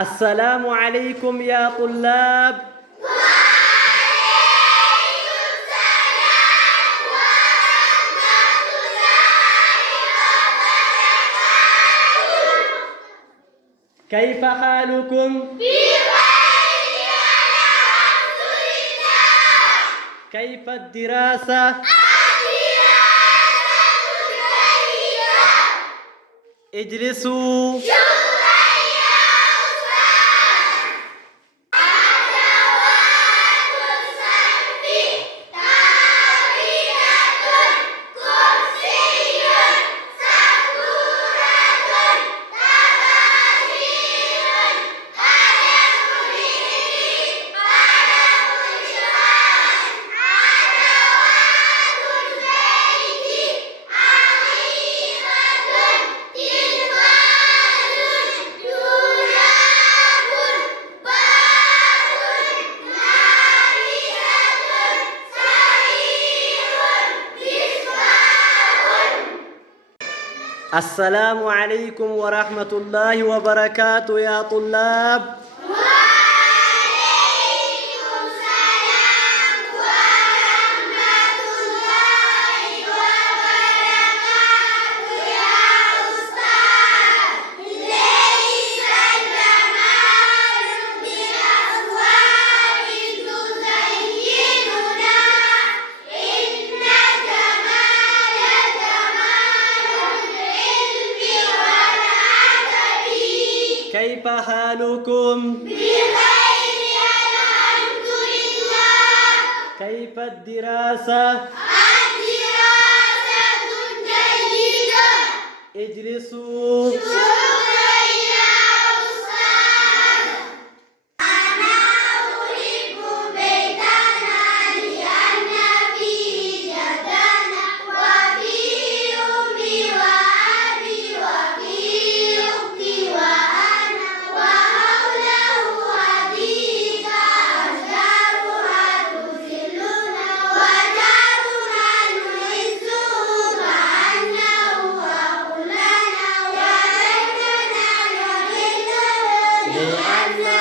السلام عليكم يا طلاب. وعليكم السلام ورحمة الله وبركاته. كيف حالكم؟ بخير الحمد لله. كيف الدراسة؟ الدراسة جيدة. اجلسوا. شكرا يا أستاذ. أدوات الصرف طاولة، كرسي، سبورة، طباشير، قلم ريدي، قلم رصاص، أدوات الزيت، عقيقة، تلفاز، جراب، باب، نافذة، سرير، مصباح. السلام عليكم ورحمة الله وبركاته يا طلاب. وعليكم السلام ورحمة الله وبركاته يا أستاذ. ليس الجمال بالأصوات تزيننا، إن الجمال جمال العلم والأدب. كيف حالكم؟ بخير الحمد لله. كيف الدراسة؟ الدراسة جيدة. اجلسوا. شكرا يا أستاذ. أنا أحب بيتنا لأن فيه جدنا، وفيه أمي وأبي، وفيه أختي وأنا، وحوله حديقة أشجارها تظلنا، وجارنا نعزه كأنه أخ لنا، وبيتنا نحله لأن